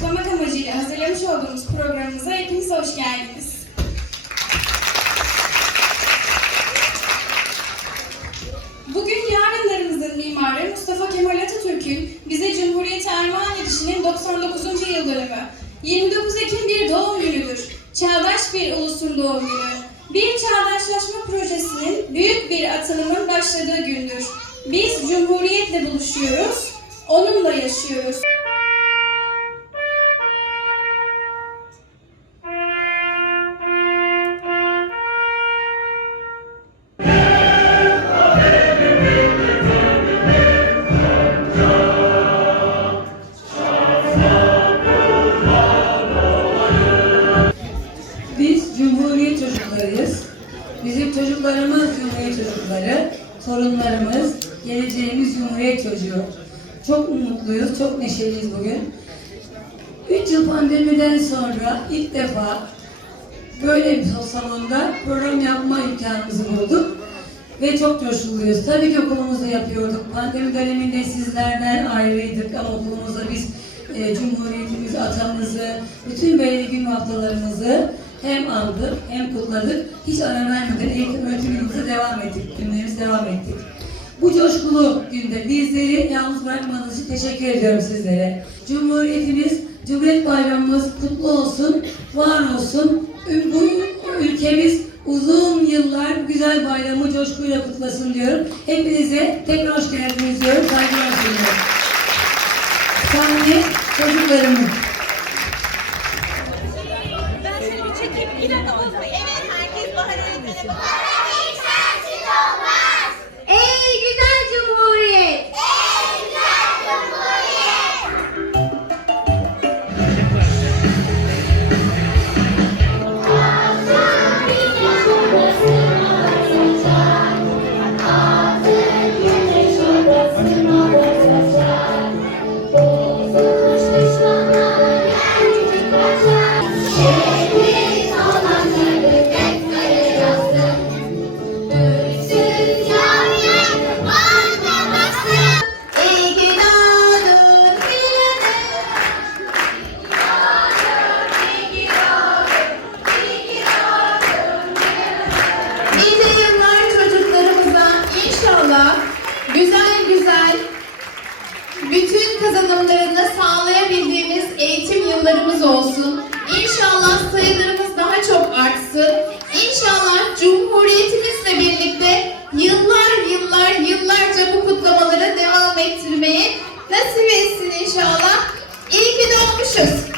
kutlamak amacıyla hazırlamış olduğumuz programımıza hepiniz hoş geldiniz. Bugün yarınlarımızın mimarı Mustafa Kemal Atatürk'ün bize Cumhuriyeti armağan edişinin 99. yıl dönümü. 29 Ekim bir doğum günüdür. Çağdaş bir ulusun doğum günü. Bir çağdaşlaşma projesinin büyük bir atılımın başladığı gündür. Biz Cumhuriyet'le buluşuyoruz, onunla yaşıyoruz. Çocuklarıyız. Bizim çocuklarımız Cumhuriyet çocukları, torunlarımız, geleceğimiz Cumhuriyet çocuğu. Çok mutluyuz, çok neşeliyiz bugün. Üç yıl pandemiden sonra ilk defa böyle bir salonda program yapma imkanımızı bulduk. Ve çok coşkuluyuz. Tabii ki okulumuzda yapıyorduk. Pandemi döneminde sizlerden ayrıydık ama okulumuzda biz e, Cumhuriyetimiz, atamızı, bütün belli gün haftalarımızı hem andık hem kutladık. Hiç ara vermeden eğitim öğretim yılımıza devam ettik. Günlerimiz devam ettik. Bu coşkulu günde bizleri yalnız bırakmadığınız için teşekkür ediyorum sizlere. Cumhuriyetimiz, Cumhuriyet Bayramımız kutlu olsun, var olsun. Bu ülkemiz uzun yıllar güzel bayramı coşkuyla kutlasın diyorum. Hepinize tekrar hoş geldiniz diyorum. Saygılar sunuyorum. Sahne çocuklarımın. Thank you. Kazanımlarını sağlayabildiğimiz eğitim yıllarımız olsun. İnşallah sayılarımız daha çok artsın. İnşallah Cumhuriyetimizle birlikte yıllar yıllar yıllarca bu kutlamaları devam ettirmeyi nasip etsin inşallah. İyi ki doğmuşuz.